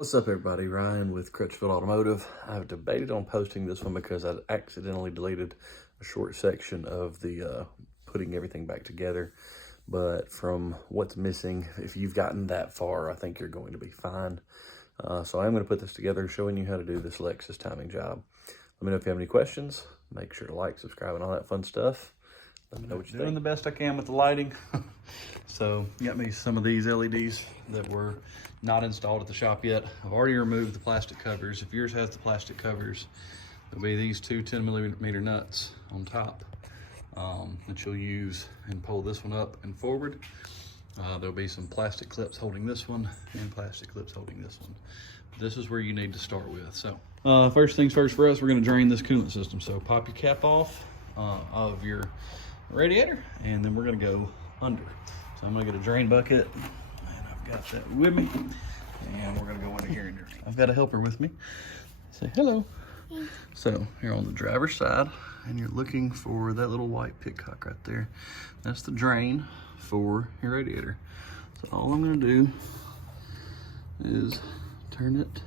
What's up everybody, Ryan with Crutchfield Automotive. I've debated on posting this one because I accidentally deleted a short section of the putting everything back together. But from what's missing, if you've gotten that far, I think you're going to be fine. So I'm going to put this together showing you how to do this Lexus timing job. Let me know if you have any questions. Make sure to like, subscribe, and all that fun stuff. Let me know what you think. Doing the best I can with the lighting. So got me some of these LEDs that were not installed at the shop yet. I've already removed the plastic covers. If yours has the plastic covers, there'll be these two 10mm nuts on top that you'll use and pull this one up and forward. There'll be some plastic clips holding this one and plastic clips holding this one. This is where you need to start with. So first things first for us, we're going to drain this coolant system. So pop your cap off of your radiator, and then we're going to go under. So I'm going to get a drain bucket, and I've got that with me, and we're going to go under here and drain. I've got a helper with me. Say hello. Hey. So you're on the driver's side, and you're looking for that little white pitcock right there. That's the drain for your radiator. So all I'm going to do is turn it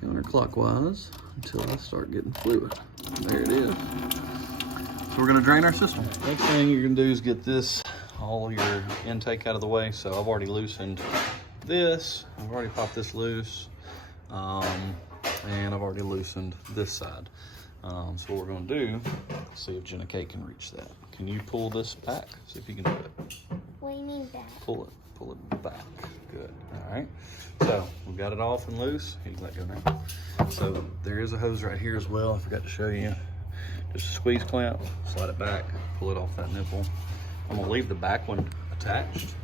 counterclockwise until I start getting fluid. There it is. So we're gonna drain our system. Next thing you're gonna do is get this, all your intake out of the way. So I've already loosened this. I've already popped this loose. And I've already loosened this side. So what we're gonna do, see if Jenna Kate can reach that. Can you pull this back? See if you can do it. What do you mean back? Pull it back. Good, all right. So we've got it off and loose. You can let go now. So there is a hose right here as well. I forgot to show you. Just a squeeze clamp, slide it back, pull it off that nipple. I'm gonna leave the back one attached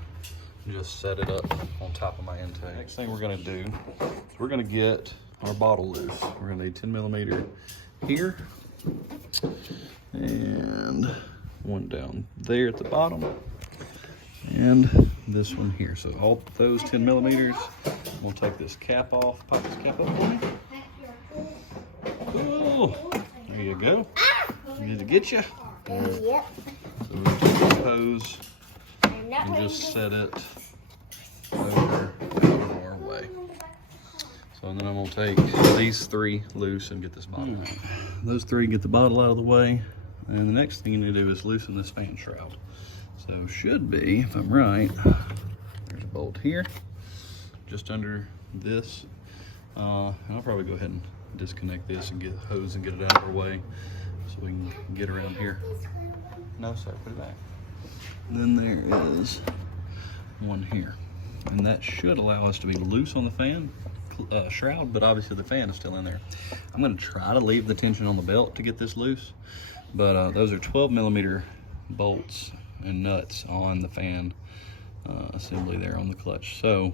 and just set it up on top of my intake. Next thing we're gonna do is we're gonna get our bottle loose. We're gonna need 10mm here and one down there at the bottom and this one here. So all those 10mm, we'll take this cap off. Pop this cap up for me. Cool. There you go. Did it get you? Yep. So we'll take this hose and just set it over out of our way. So then I'm gonna take these three loose and get this bottle out. Those three get the bottle out of the way. And the next thing you need to do is loosen this fan shroud. So should be, if I'm right, there's a bolt here, just under this. And I'll probably go ahead and disconnect this and get the hose and get it out of our way so we can get around here. No sir, put it back. Then there is one here, and that should allow us to be loose on the fan shroud, but obviously the fan is still in there. I'm going to try to leave the tension on the belt to get this loose, but those are 12mm bolts and nuts on the fan assembly there on the clutch. So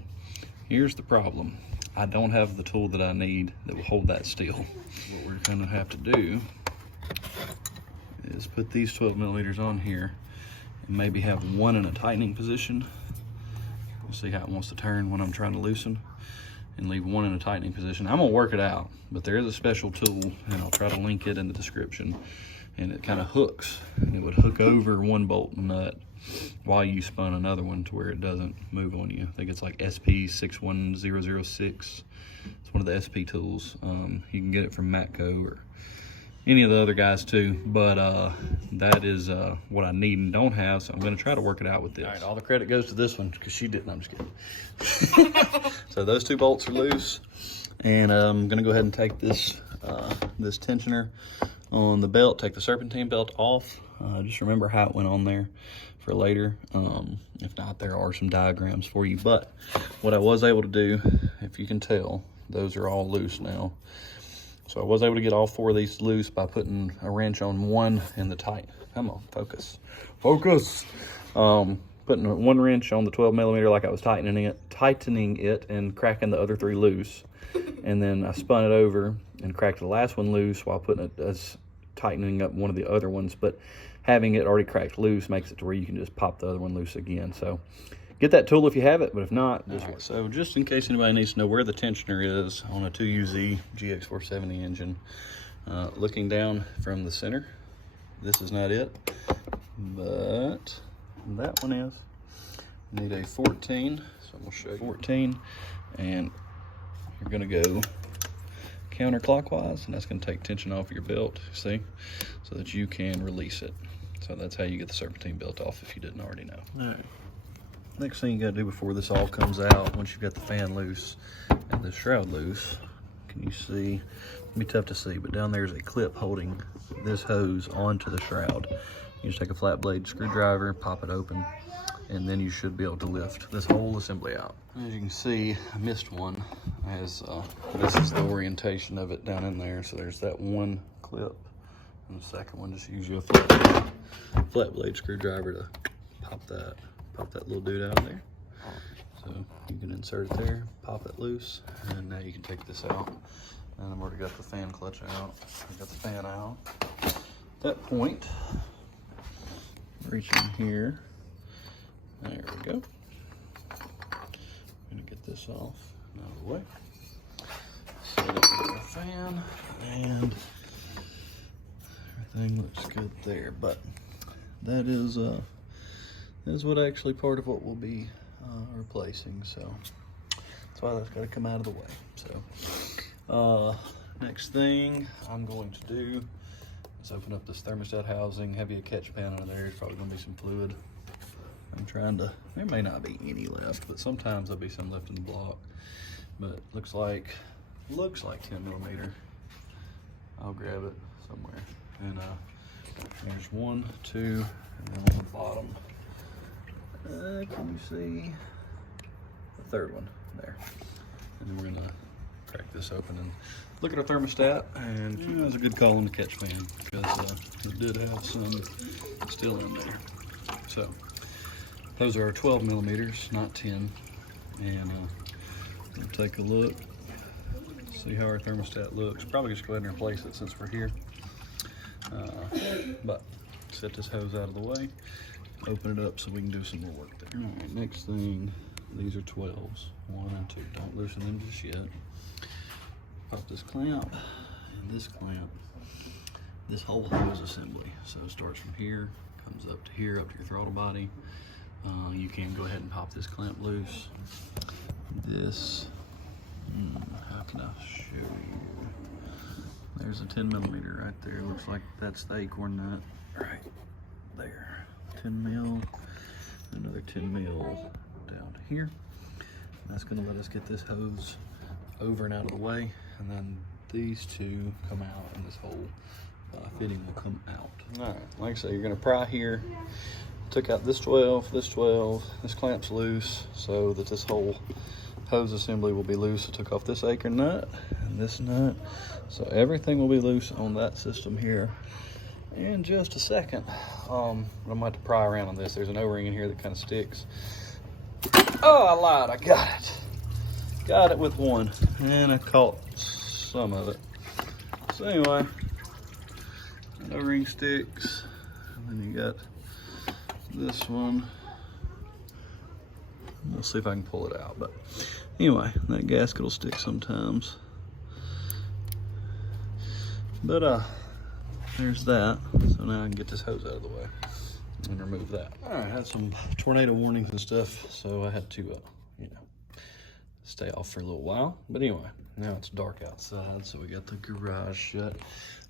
here's the problem. I don't have the tool that I need that will hold that still. What we're gonna have to do is put these 12mm on here and maybe have one in a tightening position. We'll see how it wants to turn when I'm trying to loosen, and leave one in a tightening position. I'm gonna work it out, but there is a special tool, and I'll try to link it in the description, and it kind of hooks, and it would hook over one bolt nut while you spun another one to where it doesn't move on you. I think it's like SP61006. It's one of the SP tools. You can get it from Matco or any of the other guys too, but that is what I need and don't have, so I'm gonna try to work it out with this. All right, all the credit goes to this one because she didn't. I'm just kidding. So those two bolts are loose, and I'm gonna go ahead and take this this tensioner on the belt, take the serpentine belt off. Just remember how it went on there for later. If not, there are some diagrams for you, but what I was able to do, if you can tell, those are all loose now. So I was able to get all four of these loose by putting a wrench on one in the tight. Come on, focus. Focus. Putting one wrench on the 12mm like I was tightening it and cracking the other three loose. And then I spun it over and cracked the last one loose while putting it as tightening up one of the other ones. But having it already cracked loose makes it to where you can just pop the other one loose again. So get that tool if you have it, but if not, this way. So just in case anybody needs to know where the tensioner is on a 2UZ GX470 engine, looking down from the center, this is not it, but that one is. Need a 14, so I'm gonna show you 14, and you're gonna go counterclockwise, and that's gonna take tension off your belt, see? So that you can release it. So that's how you get the serpentine belt off if you didn't already know. All right. Next thing you gotta do before this all comes out, once you've got the fan loose and the shroud loose, can you see? It'll be tough to see, but down there's a clip holding this hose onto the shroud. You just take a flat blade screwdriver, pop it open, and then you should be able to lift this whole assembly out. As you can see, I missed one, as this is the orientation of it down in there. So there's that one clip, and the second one, just use your flat blade screwdriver to pop that little dude out of there. So you can insert it there, pop it loose, and now you can take this out. And I've already got the fan clutch out. I've got the fan out. At that point, reach in here. There we go. I'm gonna get this off and out of the way. Set it with the fan, and everything looks good there. But that is what actually part of what we'll be replacing. So that's why that's got to come out of the way. So next thing I'm going to do is open up this thermostat housing. Have you a catch pan under there? There's probably going to be some fluid. I'm trying to, there may not be any left, but sometimes there'll be some left in the block. But looks like 10 millimeter. I'll grab it somewhere. And there's 1, 2, and then on the bottom. Can you see the third one there? And then we're gonna crack this open and look at our thermostat. And you know, it was a good call on the catch pan because it did have some still in there. So those are 12 millimeters, not 10. And we'll take a look, see how our thermostat looks. Probably just go ahead and replace it since we're here. But set this hose out of the way, open it up so we can do some more work there. All right, next thing, these are 12s, 1 and 2. Don't loosen them just yet. Pop this clamp and this clamp, this whole hose assembly. So it starts from here, comes up to here, up to your throttle body. You can go ahead and pop this clamp loose. This, how can I show you? There's a 10 millimeter right there. Looks like that's the acorn nut right there. 10 mil, another 10 mil down here. That's gonna let us get this hose over and out of the way. And then these two come out and this whole fitting will come out. All right, like I say, you're gonna pry here. Took out this 12, this clamp's loose so that this whole hose assembly will be loose. I took off this acorn nut and this nut. So everything will be loose on that system here in just a second. I'm gonna have to pry around on this. There's an O-ring in here that kind of sticks. Oh, I lied, I got it. Got it with one, and I caught some of it. So anyway, an O-ring sticks, and then you got this one. We'll see if I can pull it out, but anyway, that gasket will stick sometimes. But there's that. So now I can get this hose out of the way and remove that. All right, I had some tornado warnings and stuff, so I had to, you know, stay off for a little while. But anyway, now it's dark outside, so we got the garage shut.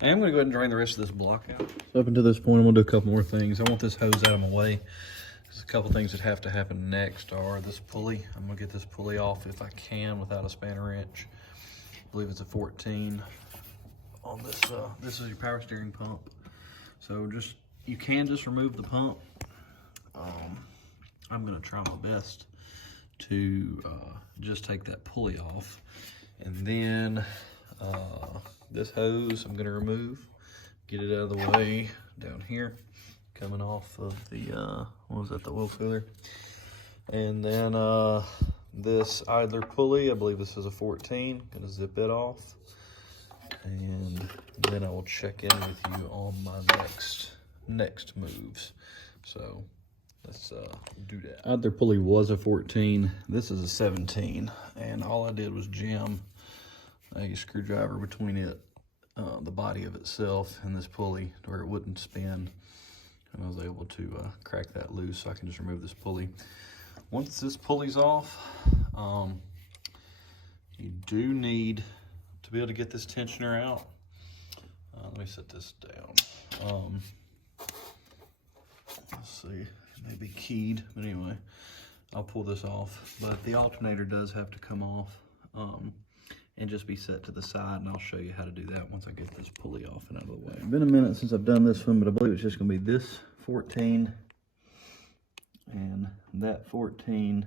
I am gonna go ahead and drain the rest of this block out. So up until this point, I'm gonna do a couple more things. I want this hose out of my way. There's a couple things that have to happen next are this pulley. I'm gonna get this pulley off if I can without a spanner wrench. I believe it's a 14. On this, this is your power steering pump. So you can just remove the pump. I'm gonna try my best to just take that pulley off. And then this hose I'm gonna remove, get it out of the way down here, coming off of the, what was that, the oil filler. And then this idler pulley, I believe this is a 14, gonna zip it off. And then I will check in with you on my next moves. So let's do that. Either pulley was a 14. This is a 17, and all I did was jam a screwdriver between it, the body of itself, and this pulley to where it wouldn't spin. And I was able to crack that loose, so I can just remove this pulley. Once this pulley's off, you do need to be able to get this tensioner out. Let me set this down. Let's see, it may be keyed, but anyway, I'll pull this off. But the alternator does have to come off and just be set to the side, and I'll show you how to do that once I get this pulley off and out of the way. It's been a minute since I've done this one, but I believe it's just gonna be this 14 and that 14,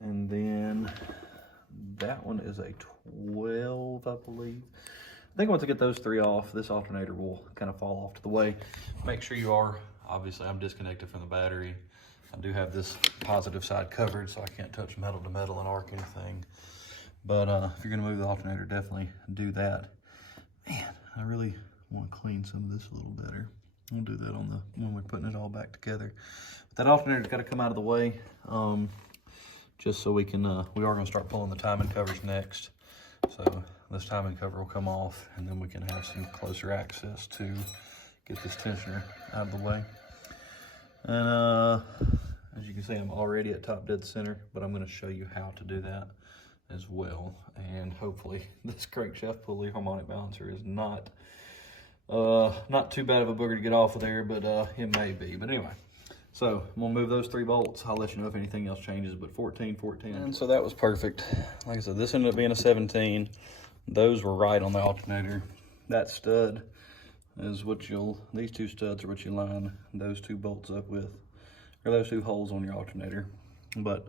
and then that one is a 12, I believe. I think once I get those three off, this alternator will kind of fall off to the way. Make sure you are, obviously I'm disconnected from the battery. I do have this positive side covered, so I can't touch metal to metal and arc anything. But if you're gonna move the alternator, definitely do that. Man, I really wanna clean some of this a little better. We'll do that when we're putting it all back together. But that alternator's gotta come out of the way, just so we can, we are gonna start pulling the timing covers next. So this timing cover will come off, and then we can have some closer access to get this tensioner out of the way. And as you can see, I'm already at top dead center, but I'm gonna show you how to do that as well. And hopefully this crankshaft pulley harmonic balancer is not too bad of a booger to get off of there, but it may be. But anyway, so I'm gonna move those 3 bolts. I'll let you know if anything else changes, but 14, 14. And so that was perfect. Like I said, this ended up being a 17. Those were right on the alternator. That stud is what these 2 studs are what you line those 2 bolts up with, or those 2 holes on your alternator. But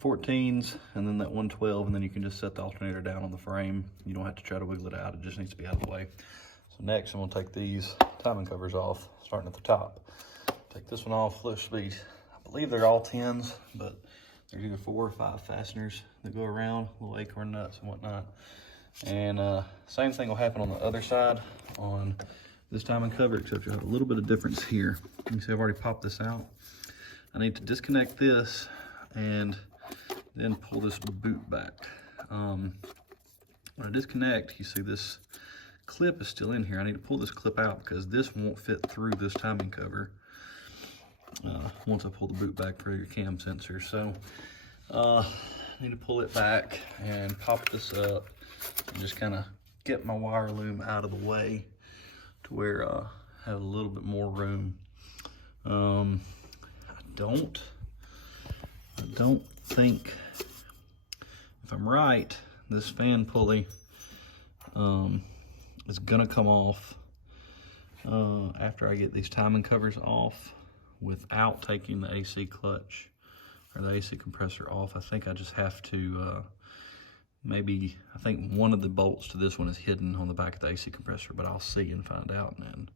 14s, and then that 112, and then you can just set the alternator down on the frame. You don't have to try to wiggle it out. It just needs to be out of the way. So next, I'm gonna take these timing covers off, starting at the top. Take this one off, lift speed. I believe they're all 10s, but there's either 4 or 5 fasteners that go around, little acorn nuts and whatnot. And same thing will happen on the other side on this timing cover, except you have a little bit of difference here. You can see I've already popped this out. I need to disconnect this and then pull this boot back. When I disconnect, you see this clip is still in here. I need to pull this clip out because this won't fit through this timing cover once I pull the boot back for your cam sensor. So I need to pull it back and pop this up and just kind of get my wire loom out of the way to where I have a little bit more room. I don't think, if I'm right, this fan pulley is gonna come off after I get these timing covers off without taking the AC clutch or the AC compressor off. I think I just have to I think one of the bolts to this one is hidden on the back of the AC compressor, but I'll see and find out and then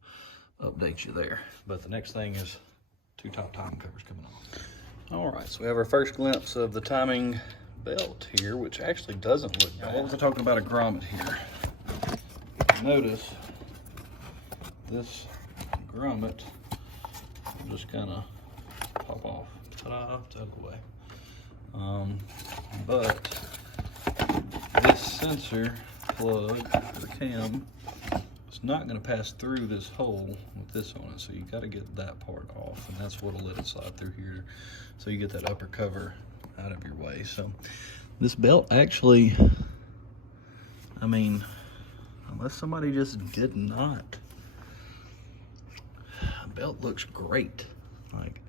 update you there. But the next thing is 2 top timing covers coming off. All right, so we have our first glimpse of the timing belt here, which actually doesn't look bad. What was I talking about a grommet here? Notice this grommet will just kind of pop off. Ta-da, it's out of the way. But this sensor plug for the cam is not going to pass through this hole with this on it, so you got to get that part off, and that's what'll let it slide through here, so you get that upper cover out of your way. So this belt actually, I mean, unless somebody just did not, the belt looks great. Like,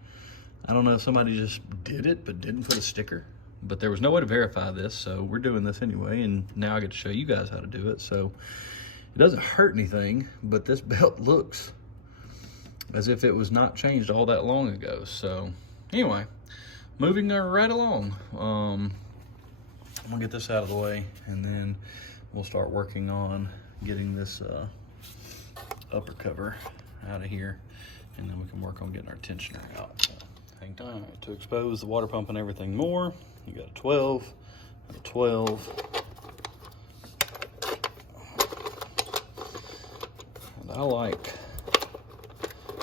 I don't know if somebody just did it but didn't put a sticker, but there was no way to verify this, so we're doing this anyway, and now I get to show you guys how to do it. So it doesn't hurt anything, but this belt looks as if it was not changed all that long ago. So anyway, moving right along. I'm gonna get this out of the way, and then we'll start working on getting this upper cover out of here, and then we can work on getting our tensioner out. So, hang tight. All right, to expose the water pump and everything more, you got a 12, and a 12. And I like,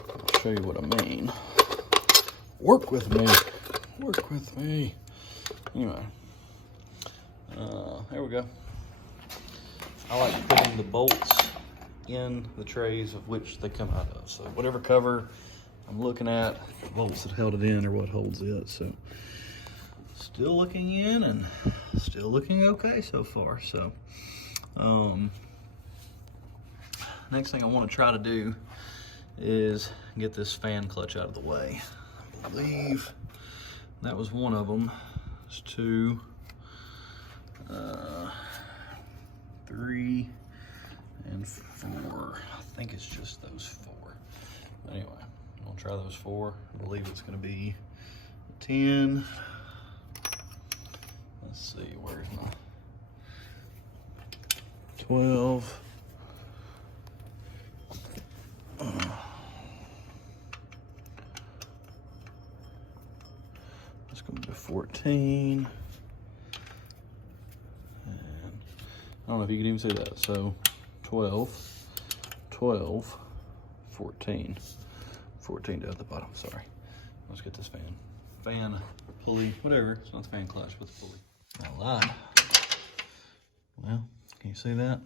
I'll show you what I mean. Work with me. Work with me. Anyway, there we go. I like putting the bolts in the trays of which they come out of. So whatever cover I'm looking at, the bolts that held it in are what holds it. So still looking in and still looking okay so far. So next thing I want to try to do is get this fan clutch out of the way. I believe that was one of them. There's 2, 3, and 4. I think it's just those 4. Anyway, I'm gonna try those 4. I believe it's gonna be 10. Let's see, where's my 12. It's gonna be 14. And I don't know if you can even see that. So 12, 12, 14. 14 down at the bottom, sorry. Let's get this fan pulley, whatever. It's not the fan clutch, but the pulley. I lied. Well, can you see that?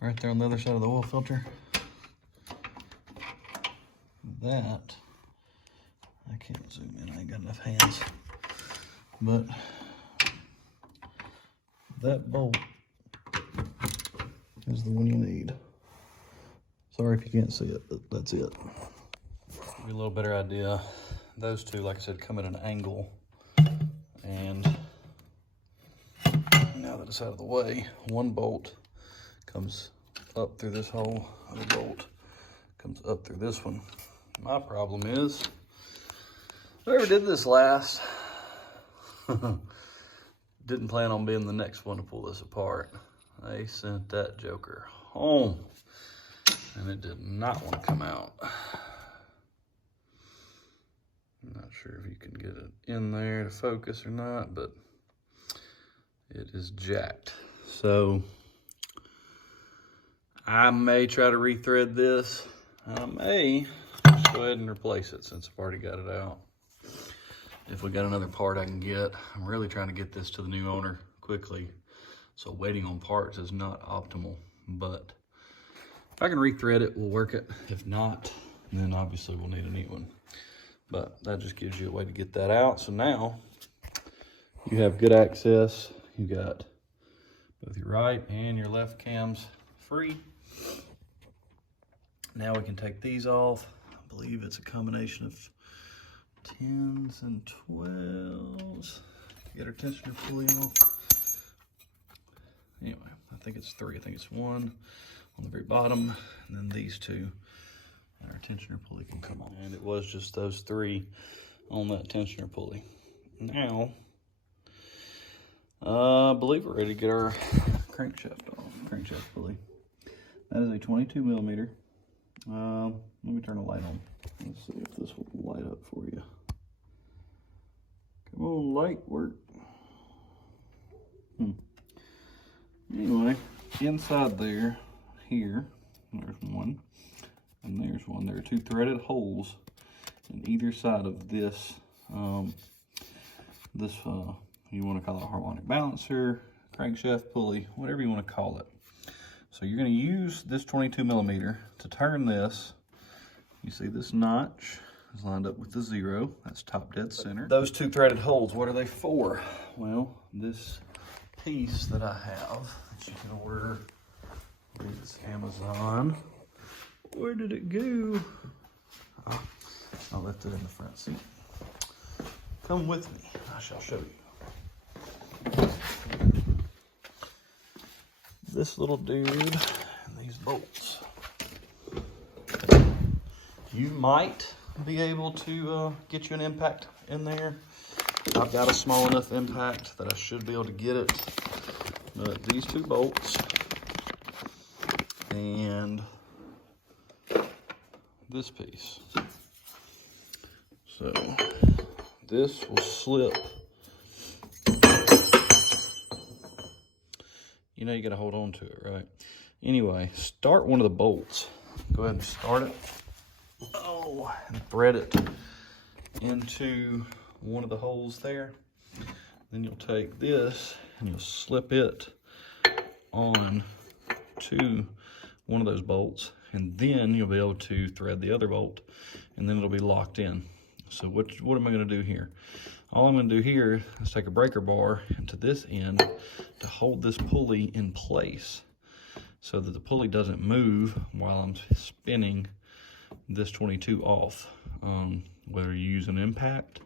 Right there on the other side of the oil filter. That, I can't zoom in, I ain't got enough hands. But that bolt is the one you need. Sorry if you can't see it, but that's it. Give you a little better idea. Those two, like I said, come at an angle. And now that it's out of the way, one bolt comes up through this hole, other bolt comes up through this one. My problem is, whoever did this last didn't plan on being the next one to pull this apart. They sent that joker home, and it did not want to come out. I'm not sure if you can get it in there to focus or not, but it is jacked. So I may try to rethread this. I may just go ahead and replace it since I've already got it out. If we got another part I can get, I'm really trying to get this to the new owner quickly. So waiting on parts is not optimal, but if I can rethread it, we'll work it. If not, then obviously we'll need a new one. But that just gives you a way to get that out. So now you have good access. You got both your right and your left cams free. Now we can take these off. I believe it's a combination of 10s and 12s. Get our tensioner pulley off. Anyway, I think it's 3. I think it's 1 on the very bottom, and then these 2. And our tensioner pulley can come on. And it was just those 3 on that tensioner pulley. Now, I believe we're ready to get our crankshaft off. Crankshaft pulley. That is a 22 millimeter. Let me turn the light on. Let's see if this will light up for you. Come on, light, work. Anyway, inside there, here, there's one, and there's one. There are 2 threaded holes in either side of this. You want to call it a harmonic balancer, crankshaft pulley, whatever you want to call it. So you're going to use this 22 millimeter to turn this. You see this notch is lined up with the 0. That's top dead center. Those 2 threaded holes, what are they for? Well, this piece that I have that you can order, I believe it's Amazon. Where did it go? Oh, I left it in the front seat. Come with me, I shall show you. This little dude and these bolts. You might be able to get you an impact in there. I've got a small enough impact that I should be able to get it. But these 2 bolts and this piece. So this will slip. You know you gotta hold on to it, right? Anyway, start one of the bolts. Go ahead and start it. Oh, and thread it into one of the holes there. Then you'll take this and you'll slip it on to one of those bolts, and then you'll be able to thread the other bolt, and then it'll be locked in. So what am I gonna do here? All I'm gonna do here is take a breaker bar to this end to hold this pulley in place so that the pulley doesn't move while I'm spinning this 22 off. Whether you use an impact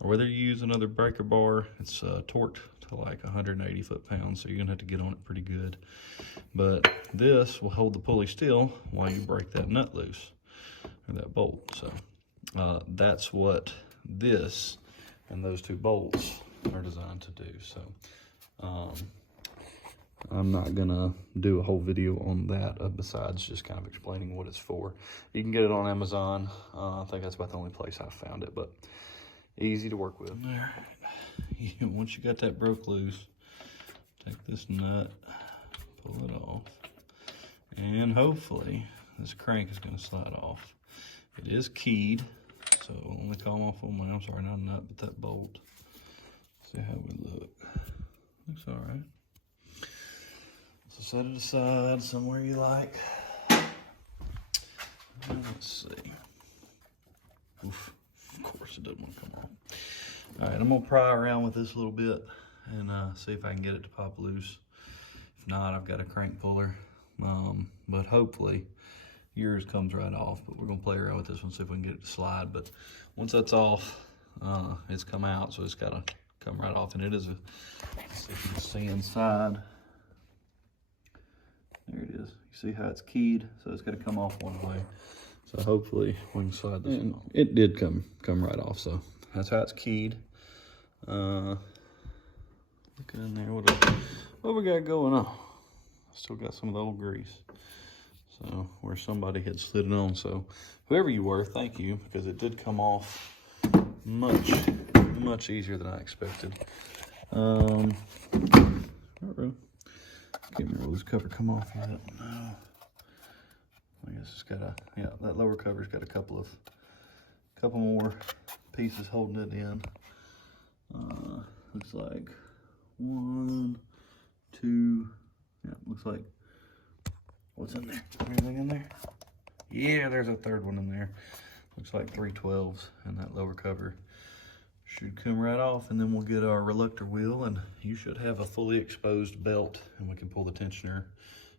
or whether you use another breaker bar, it's torqued to like 180 foot-pounds, so you're gonna have to get on it pretty good. But this will hold the pulley still while you break that nut loose, or that bolt. So that's what this and those two bolts are designed to do. So I'm not gonna do a whole video on that besides just kind of explaining what it's for. You can get it on Amazon. I think that's about the only place I found it, but easy to work with. All right, once you got that broke loose, take this nut, pull it off, and hopefully this crank is gonna slide off. It is keyed, so only come off on my, I'm sorry, not a nut, but that bolt. See how we look. Looks all right. So set it aside somewhere you like. Let's see. Oof, of course it doesn't want to come off. All right, I'm gonna pry around with this a little bit and see if I can get it to pop loose. If not, I've got a crank puller, but hopefully yours comes right off. But we're gonna play around with this one, see if we can get it to slide. But once that's off, it's come out, so it's gotta come right off. And it is let's see if you can see inside. There it is. You see how it's keyed, so it's got to come off one way. So hopefully we can slide this one off. It did come right off, so that's how it's keyed. Looking in there, what we got going on? Still got some of the old grease. So where somebody had slid it on. So whoever you were, thank you, because it did come off much easier than I expected. Can't remember, will this cover come off yet? No. I guess it's got a, yeah, that lower cover's got a couple more pieces holding it in. Looks like 1, 2, yeah, looks like, what's in there? Anything in there? Yeah, there's a third one in there. Looks like 3 12s, and that lower cover should come right off, and then we'll get our Reluctor wheel, and you should have a fully exposed belt, and we can pull the tensioner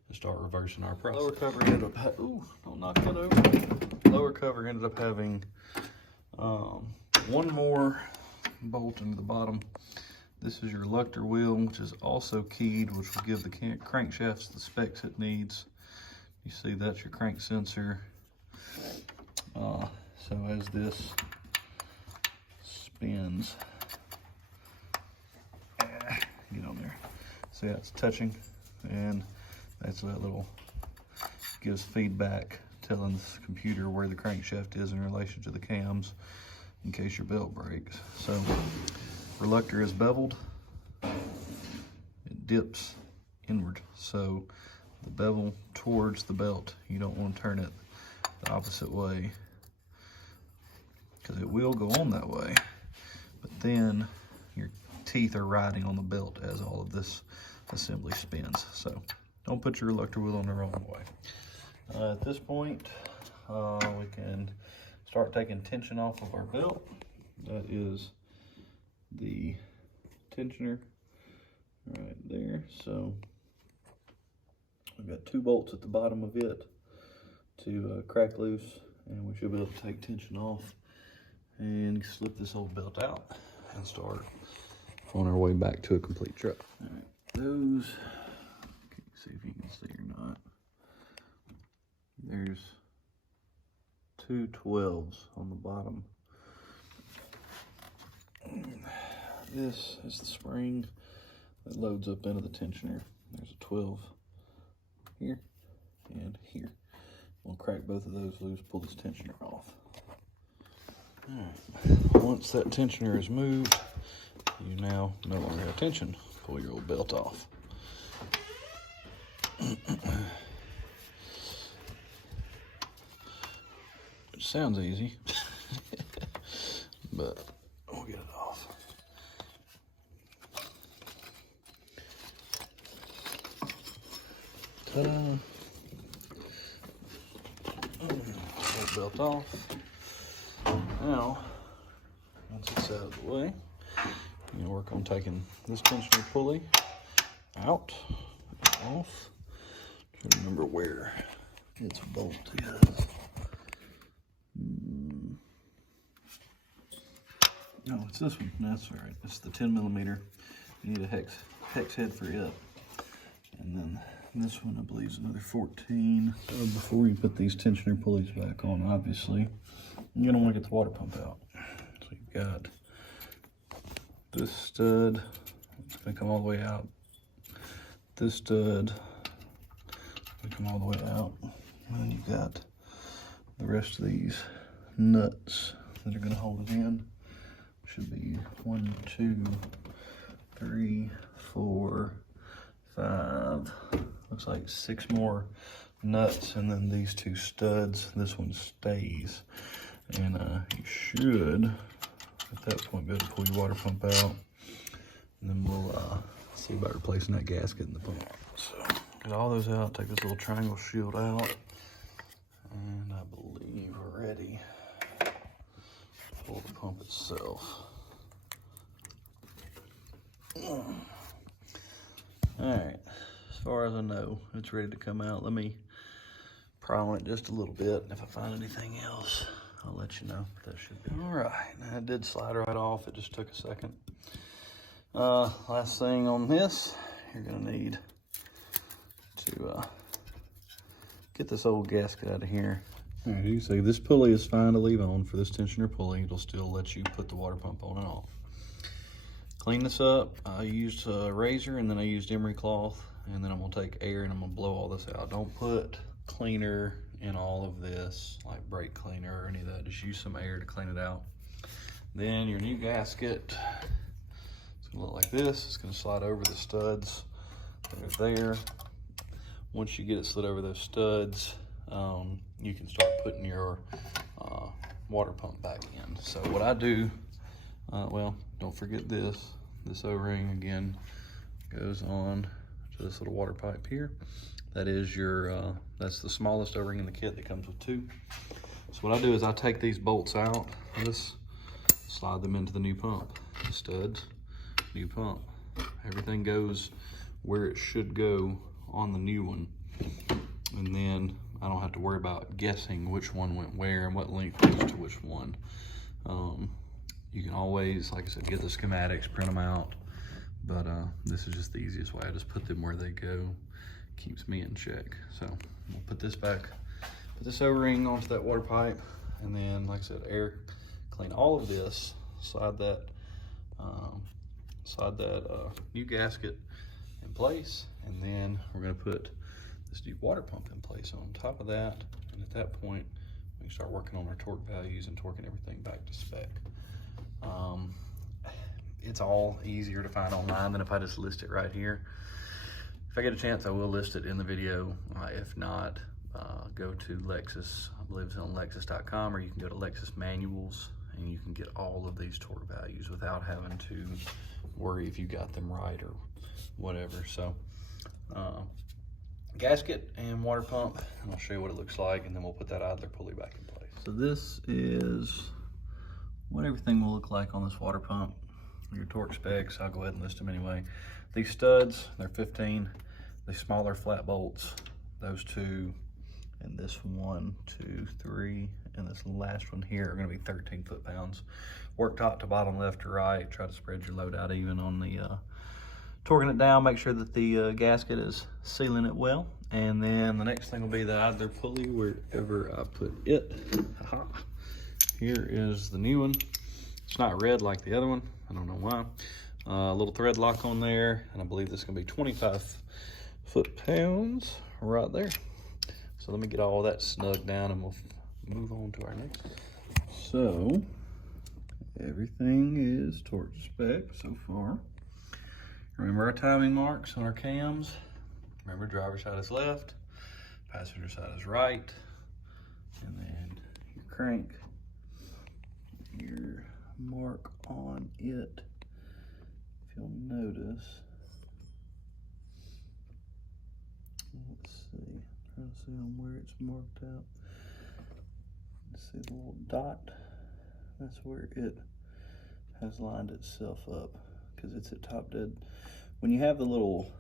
and start reversing our process. Lower cover ended up, ooh, don't knock that over. Lower cover ended up having one more bolt into the bottom. This is your Reluctor wheel, which is also keyed, which will give the crankshafts the specs it needs. You see that's your crank sensor. So as this spins, get on there. See how it's touching, and that's that little, gives feedback telling the computer where the crankshaft is in relation to the cams in case your belt breaks. So Reluctor is beveled, it dips inward, so the bevel towards the belt, you don't want to turn it the opposite way, because it will go on that way, but then your teeth are riding on the belt as all of this assembly spins. So don't put your Reluctor wheel on the wrong way. At this point, we can start taking tension off of our belt. That is the tensioner right there. So I've got 2 bolts at the bottom of it to crack loose, and we should be able to take tension off and slip this old belt out and start on our way back to a complete truck. All right, those, see if you can see or not. There's 2 12s on the bottom. This is the spring that loads up into the tensioner. There's a 12 here and here. We'll crack both of those loose, pull this tensioner off. Alright, once that tensioner is moved, you now no longer have tension. Pull your old belt off. It sounds easy, but we'll get it off. Ta-da! Belt off. Now, once it's out of the way, I'm gonna work on taking this tensioner pulley out, off. Trying to remember where its bolt is. No, it's this one. That's right. It's the 10mm. You need a hex head for it. And then this one, I believe, is another 14. So before you put these tensioner pulleys back on, obviously, you're gonna want to get the water pump out. So you've got this stud. It's gonna come all the way out. This stud. It's gonna come all the way out. And then you've got the rest of these nuts that are gonna hold it in. Should be 1, 2, 3, 4, 5. Looks like 6 more nuts, and then these 2 studs. This one stays, and you should at that point be able to pull your water pump out, and then we'll see about replacing that gasket in the pump. So get all those out. Take this little triangle shield out, and I believe we're ready. Pull the pump itself. All right, as far as I know, it's ready to come out. Let me pry on it just a little bit, and if I find anything else, I'll let you know. That should be all right. Now, it did slide right off. It just took a second. Last thing on this, you're gonna need to get this old gasket out of here. All right, you can see this pulley is fine to leave on for this tensioner pulley. It'll still let you put the water pump on and off. Clean this up. I used a razor, and then I used emery cloth, and then I'm gonna take air and I'm gonna blow all this out. Don't put cleaner in all of this, like brake cleaner or any of that. Just use some air to clean it out. Then your new gasket, it's gonna look like this. It's gonna slide over the studs that are there. Once you get it slid over those studs, you can start putting your water pump back in. So what I do, well, don't forget this O-ring again goes on to this little water pipe here. That is your, that's the smallest O-ring in the kit that comes with 2. So what I do is I take these bolts out, just slide them into the new pump. The studs, new pump. Everything goes where it should go on the new one. And then I don't have to worry about guessing which one went where and what length goes to which one. You can always, like I said, get the schematics, print them out, but this is just the easiest way. I just put them where they go. Keeps me in check. So we'll put this back, put this O-ring onto that water pipe, and then, like I said, air clean all of this, slide that new gasket in place, and then we're gonna put this new water pump in place on top of that. And at that point, we can start working on our torque values and torquing everything back to spec. It's all easier to find online than if I just list it right here. If I get a chance, I will list it in the video. If not, go to Lexus. I believe it's on Lexus.com, or you can go to Lexus Manuals, and you can get all of these torque values without having to worry if you got them right or whatever. So, gasket and water pump, and I'll show you what it looks like, and then we'll put that idler pulley back in place. So this is what everything will look like on this water pump. Your torque specs, I'll go ahead and list them anyway. These studs, they're 15. The smaller flat bolts, those 2, and this 1, 2, 3, and this last one here are gonna be 13 foot-pounds. Work top to bottom, left to right. Try to spread your load out even on the torquing it down. Make sure that the gasket is sealing it well. And then the next thing will be the idler pulley wherever I put it. Aha. Here is the new one. It's not red like the other one. I don't know why. A little thread lock on there, and I believe this is gonna be 25 foot-pounds right there. So let me get all that snug down, and we'll move on to our next. So everything is torque spec so far. Remember our timing marks on our cams. Remember, driver's side is left, passenger side is right, and then your crank, your mark on it, if you'll notice, let's see, trying to see on where it's marked out. Let's see the little dot, that's where it has lined itself up. because it's at top dead. When you have the little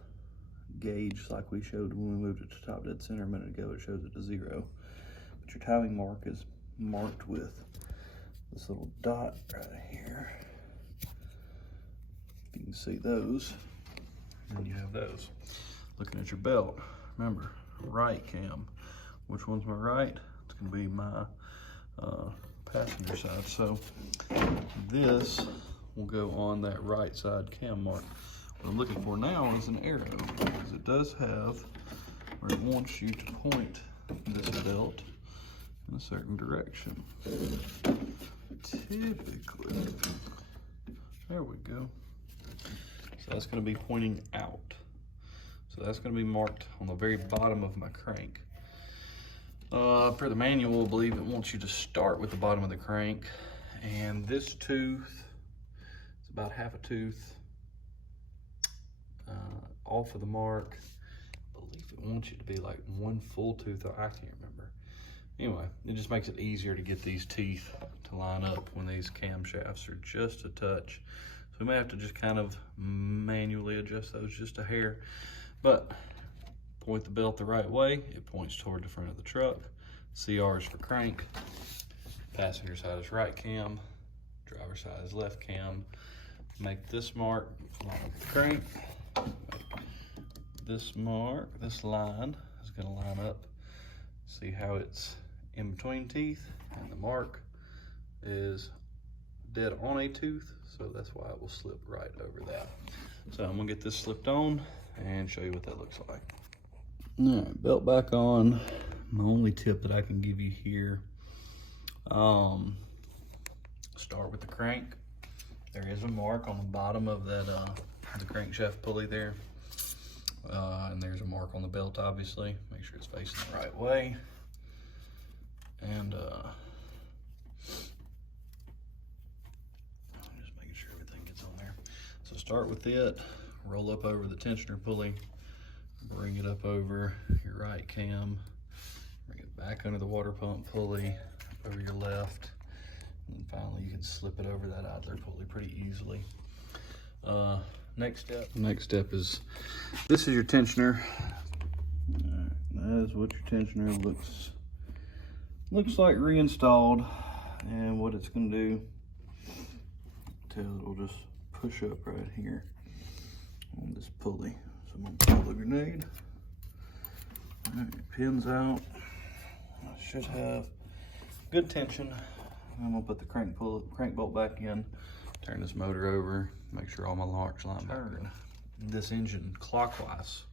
gauge like we showed when we moved it to top dead center a minute ago, it shows it to 0. But your timing mark is marked with this little dot right here. If you can see those, and then you have those. Looking at your belt, remember, right cam. Which one's my right? It's gonna be my passenger side. So this will go on that right side cam mark. What I'm looking for now is an arrow, because it does have where it wants you to point this belt in a certain direction. Typically, there we go. So that's going to be pointing out. So that's going to be marked on the very bottom of my crank. For the manual, I believe it wants you to start with the bottom of the crank, and this tooth, it's about half a tooth off of the mark. I believe it wants you to be like 1 full tooth. I can't remember. Anyway, it just makes it easier to get these teeth to line up when these camshafts are just a touch. So we may have to just kind of manually adjust those just a hair, but point the belt the right way, it points toward the front of the truck. CR is for crank, passenger side is right cam, driver side is left cam. Make this mark along with the crank. Make this mark, this line is going to line up. See how it's in between teeth, and the mark is dead on a tooth, so that's why it will slip right over that. So I'm gonna get this slipped on and show you what that looks like. All right, belt back on. My only tip that I can give you here, start with the crank. There is a mark on the bottom of that the crankshaft pulley there, and there's a mark on the belt, obviously. Make sure it's facing the right way. And just making sure everything gets on there. So start with it, roll up over the tensioner pulley, bring it up over your right cam, bring it back under the water pump pulley, over your left, and then finally you can slip it over that idler pulley pretty easily. Next step is, this is your tensioner. Right, that is what your tensioner looks like reinstalled, and what it's going to do, it'll just push up right here on this pulley. So I'm going to pull the grenade. All right, pins out. I should have good tension. I'm going to put the crank bolt back in, turn this motor over, make sure all my marks line back in. This engine clockwise.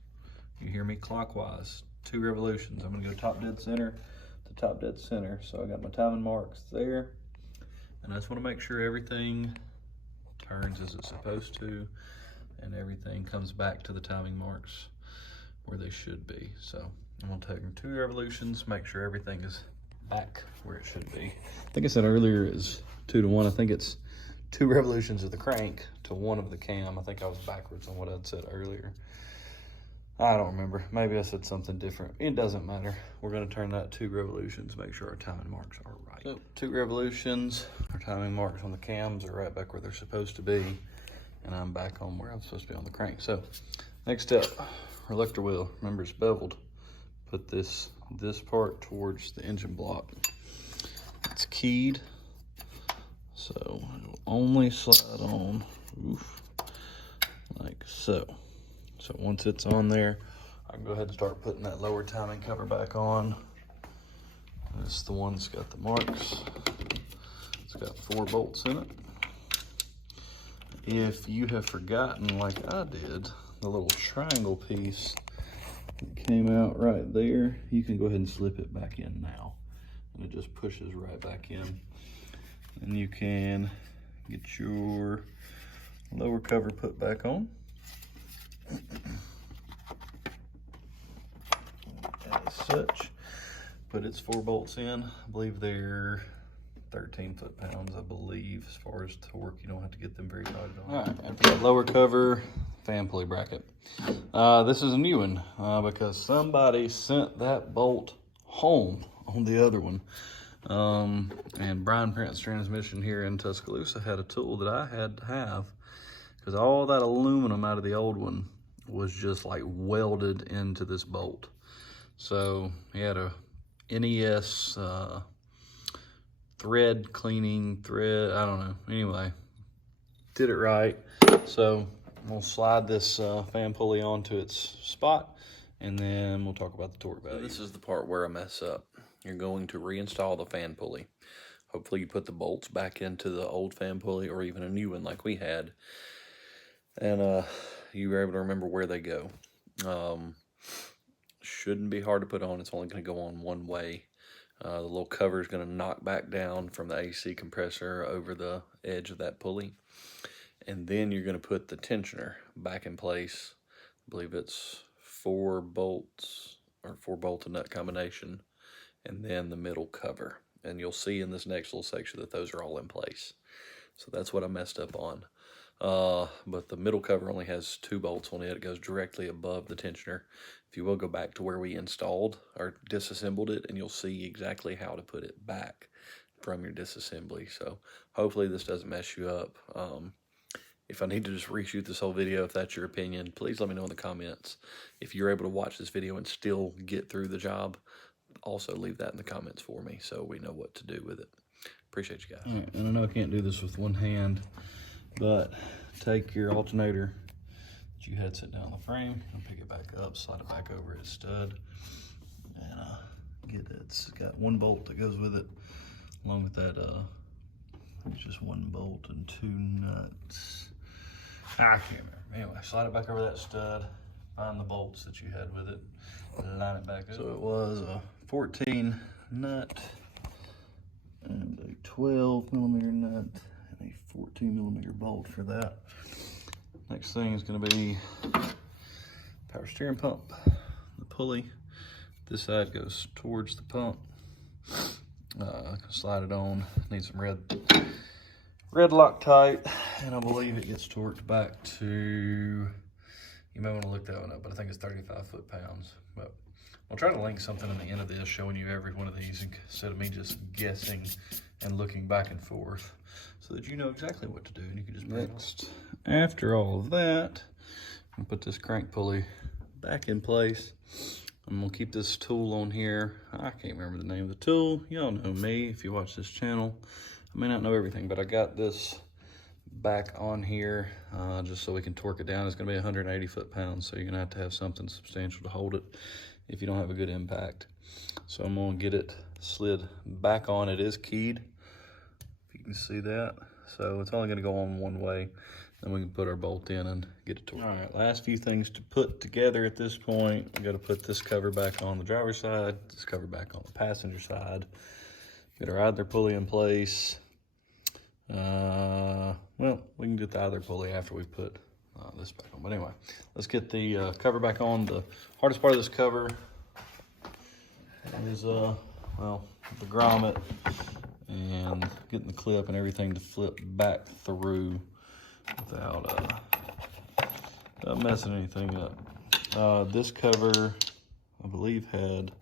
You hear me? Clockwise. 2 revolutions. I'm going to go top dead center to top dead center. So I got my timing marks there, and I just want to make sure everything turns as it's supposed to, and everything comes back to the timing marks where they should be. So I'm going to take them 2 revolutions, make sure everything is back where it should be. I think I said earlier it was 2 to 1. I think it's 2 revolutions of the crank to 1 of the cam. I think I was backwards on what I'd said earlier. I don't remember. Maybe I said something different. It doesn't matter. We're going to turn that 2 revolutions, make sure our timing marks are right. So 2 revolutions, our timing marks on the cams are right back where they're supposed to be, and I'm back on where I'm supposed to be on the crank. So next step, reluctor wheel. Remember, it's beveled. Put this part towards the engine block. It's keyed, so it'll only slide on, like so. So once it's on there, I can go ahead and start putting that lower timing cover back on. This is the one that's got the marks. It's got 4 bolts in it. If you have forgotten, like I did, the little triangle piece that came out right there, you can go ahead and slip it back in now. And it just pushes right back in. And you can get your lower cover put back on. As such, put its 4 bolts in. I believe they're 13 foot-pounds, I believe, as far as torque. You don't have to get them very tight on. All right, after that lower cover, fan pulley bracket. This is a new one because somebody sent that bolt home on the other one. And Brian Prince Transmission here in Tuscaloosa had a tool that I had to have, because all that aluminum out of the old one was just like welded into this bolt. So he had a NES thread cleaning thread, I don't know. Anyway, did it right. So we'll slide this fan pulley onto its spot, and then we'll talk about the torque value. So this is the part where I mess up. You're going to reinstall the fan pulley. Hopefully you put the bolts back into the old fan pulley, or even a new one like we had, and you were able to remember where they go. Shouldn't be hard to put on. It's only going to go on one way. The little cover is going to knock back down from the AC compressor over the edge of that pulley. And then you're going to put the tensioner back in place. I believe it's 4 bolts or 4 bolt and nut combination, and then the middle cover. And you'll see in this next little section that those are all in place. So that's what I messed up on. But the middle cover only has 2 bolts on it. It goes directly above the tensioner. If you will, go back to where we installed or disassembled it, and you'll see exactly how to put it back from your disassembly. So hopefully this doesn't mess you up. If I need to just reshoot this whole video, if that's your opinion, please let me know in the comments. If you're able to watch this video and still get through the job, also leave that in the comments for me so we know what to do with it. Appreciate you guys. All right, and I know I can't do this with one hand, but take your alternator that you had set down the frame and pick it back up, slide it back over its stud, and get it. It's got 1 bolt that goes with it, along with that, it's just 1 bolt and 2 nuts. I can't remember. Anyway, slide it back over that stud, find the bolts that you had with it, line it back up. So it was a 14 nut and a 12 millimeter nut and a 14 millimeter bolt for that. Next thing is going to be power steering pump, the pulley. This side goes towards the pump. Slide it on. Need some red Loctite, and I believe it gets torqued back to, you may want to look that one up, but I think it's 35 foot-pounds. But I'll try to link something in the end of this showing you every one of these instead of me just guessing and looking back and forth, so that you know exactly what to do and you can just next. After all of that, I'm gonna put this crank pulley back in place. I'm gonna keep this tool on here. I can't remember the name of the tool. Y'all know me if you watch this channel. I may not know everything, but I got this back on here just so we can torque it down. It's gonna be 180 foot-pounds, so you're gonna have to have something substantial to hold it if you don't have a good impact. So I'm gonna get it slid back on. It is keyed, if you can see that. So it's only gonna go on one way. Then we can put our bolt in and get it torqued. All right, last few things to put together at this point. We gotta put this cover back on the driver's side, this cover back on the passenger side. Get our idler pulley in place. Well, we can get the idler pulley after we put this back on. But anyway, let's get the cover back on. The hardest part of this cover is, well, the grommet and getting the clip and everything to flip back through without messing anything up. This cover, I believe, had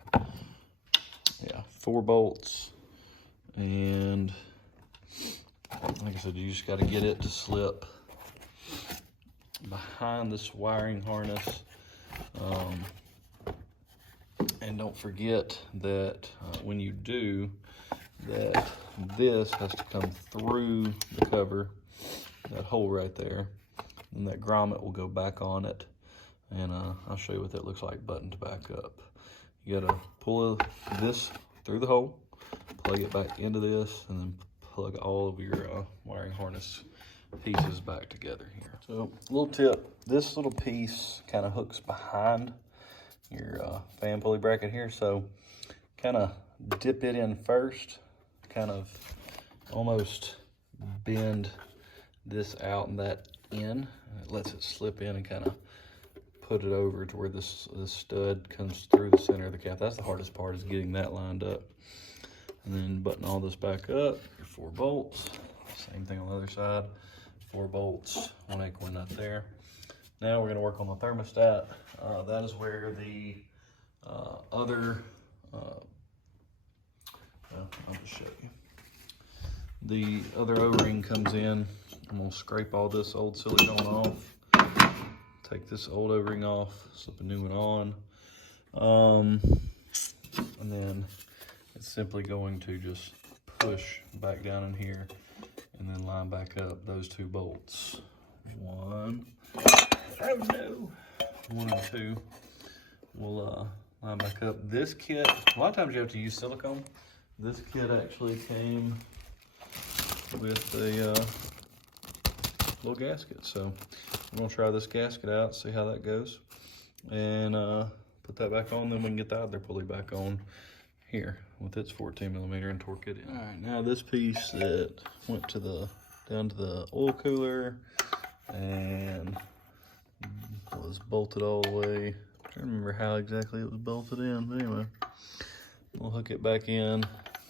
4 bolts, and like I said, you just got to get it to slip behind this wiring harness. And don't forget that when you do that, this has to come through the cover, that hole right there, and that grommet will go back on it. And I'll show you what that looks like buttoned back up. You gotta pull this through the hole, plug it back into this, and then plug all of your wiring harness pieces back together here. So, little tip, this little piece kind of hooks behind your fan pulley bracket here, so kind of dip it in first, kind of almost bend this out and that in, and it lets it slip in and kind of put it over to where this stud comes through the center of the cap. That's the hardest part, is getting that lined up. And then button all this back up, your 4 bolts. Same thing on the other side, 4 bolts, 1 acorn nut there. Now we're gonna work on the thermostat. That is where the other, well, I'll just show you. The other O-ring comes in. I'm gonna scrape all this old silicone off. Take this old O-ring off, slip a new one on. And then it's simply going to just push back down in here and then line back up those 2 bolts. 1, oh no, 1 and 2. We'll line back up. This kit, a lot of times you have to use silicone. This kit actually came with a little gasket. So we're gonna try this gasket out, see how that goes, and put that back on, then we can get the other pulley back on here with its 14mm and torque it in. All right, now this piece that went to down to the oil cooler and was bolted all the way. I can't remember how exactly it was bolted in, but anyway, we'll hook it back in,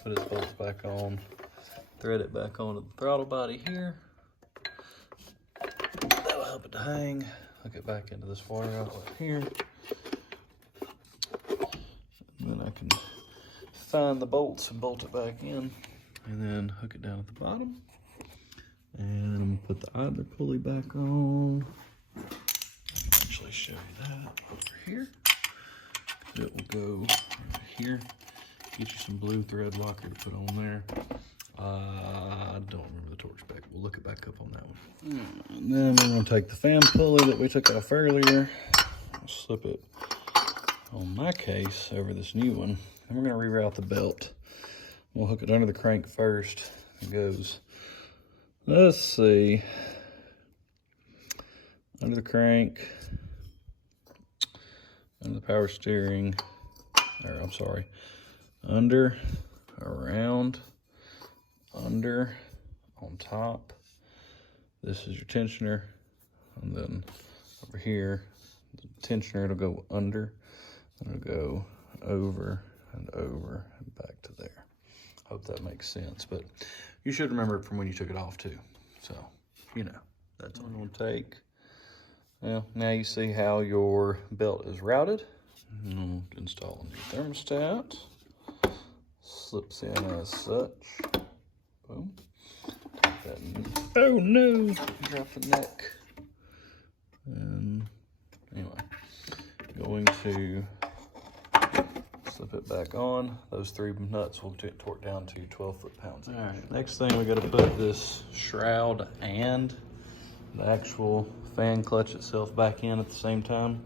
put its bolts back on, thread it back onto the throttle body here. That'll help it to hang. Hook it back into this water outlet here. And then I can find the bolts and bolt it back in, and then hook it down at the bottom. And put the idler pulley back on. Actually show you that over here. It will go right here. Get you some blue thread locker to put on there. I don't remember the torque spec. We'll look it back up on that one. And then we're going to take the fan pulley that we took off earlier, slip it on my case over this new one, and we're going to reroute the belt. We'll hook it under the crank first. It goes, let's see, under the crank, under the power steering, or I'm sorry, under, around, under, on top. This is your tensioner, and then over here, the tensioner, it'll go under, and it'll go over and over and back to there. Hope that makes sense, but you should remember it from when you took it off too. So, you know, that's all I'm gonna take. Well, now you see how your belt is routed. Install a new thermostat. Slips in as such. Boom. Take that in. Oh no! Drop the neck. And anyway, going to slip it back on. Those 3 nuts will torque down to 12 foot-pounds. All right, next thing we got to put this shroud and the actual fan clutch itself back in at the same time.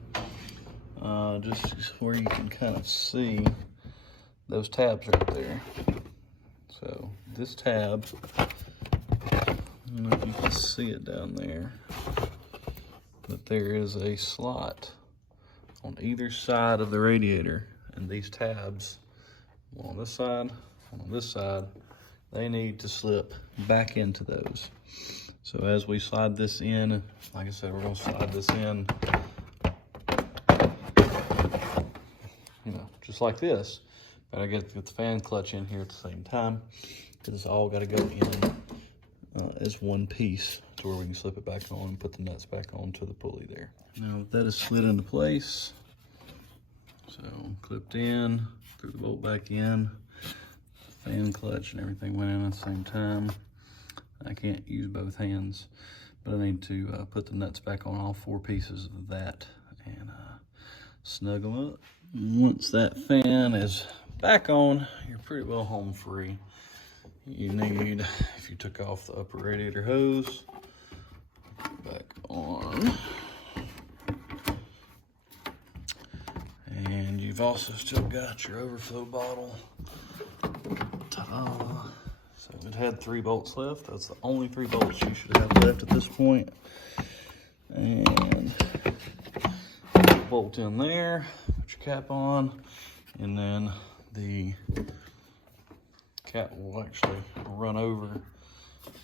Just where you can kind of see those tabs right there. So this tab, I don't know if you can see it down there, but there is a slot on either side of the radiator, and these tabs, one on this side, one on this side, they need to slip back into those. So as we slide this in, like I said, we're going to slide this in, you know, just like this. But I get the fan clutch in here at the same time, because it's all got to go in as one piece to where we can slip it back on and put the nuts back onto the pulley there. Now that is slid into place, so clipped in, threw the bolt back in, fan clutch and everything went in at the same time. I can't use both hands, but I need to put the nuts back on all 4 pieces of that and snug them up. Once that fan is back on, you're pretty well home free. You need, if you took off the upper radiator hose, back on. And you've also still got your overflow bottle. Ta-da! So it had 3 bolts left. That's the only 3 bolts you should have left at this point. And bolt in there, put your cap on, and then the cap will actually run over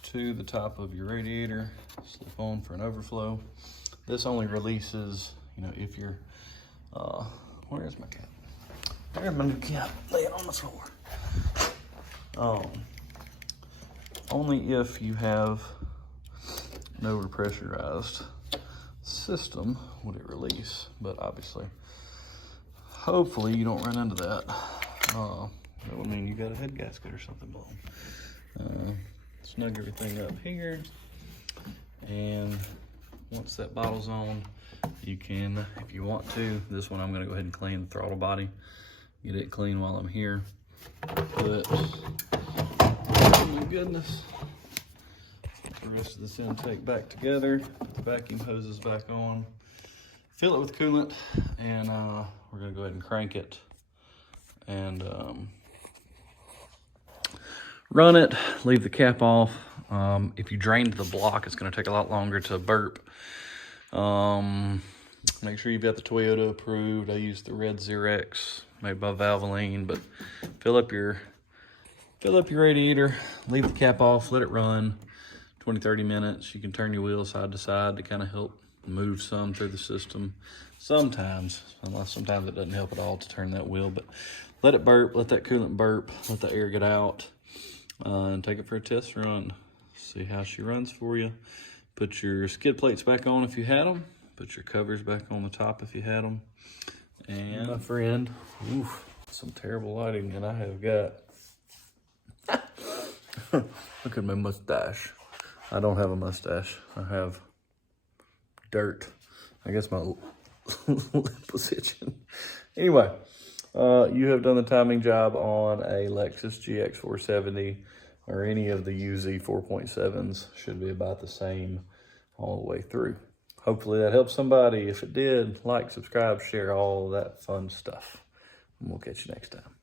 to the top of your radiator, slip on for an overflow. This only releases, you know, if you're, where's my cap? There's my new cap, lay it on the floor. Only if you have an overpressurized system would it release, but obviously, hopefully you don't run into that. That would mean you got a head gasket or something blown. Snug everything up here. And once that bottle's on, you can, if you want to, this one I'm gonna go ahead and clean the throttle body. Get it clean while I'm here. But, oh my goodness. Put the rest of this intake back together. Put the vacuum hoses back on. Fill it with coolant, and we're gonna go ahead and crank it. And run it, leave the cap off. If you drained the block, it's gonna take a lot longer to burp. Make sure you've got the Toyota approved. I use the red Xerox made by Valvoline, but fill up your radiator, leave the cap off, let it run 20-30 minutes. You can turn your wheel side to side to kind of help move some through the system. Sometimes it doesn't help at all to turn that wheel, but let it burp, let that coolant burp, let the air get out, and take it for a test run. See how she runs for you. Put your skid plates back on if you had them. Put your covers back on the top if you had them. And my friend, oof, some terrible lighting that I have got. Look at my mustache. I don't have a mustache. I have dirt. I guess my lip was itching. Anyway, you have done the timing job on a Lexus GX470 or any of the UZ 4.7s. Should be about the same all the way through. Hopefully that helps somebody. If it did, like, subscribe, share, all of that fun stuff. And we'll catch you next time.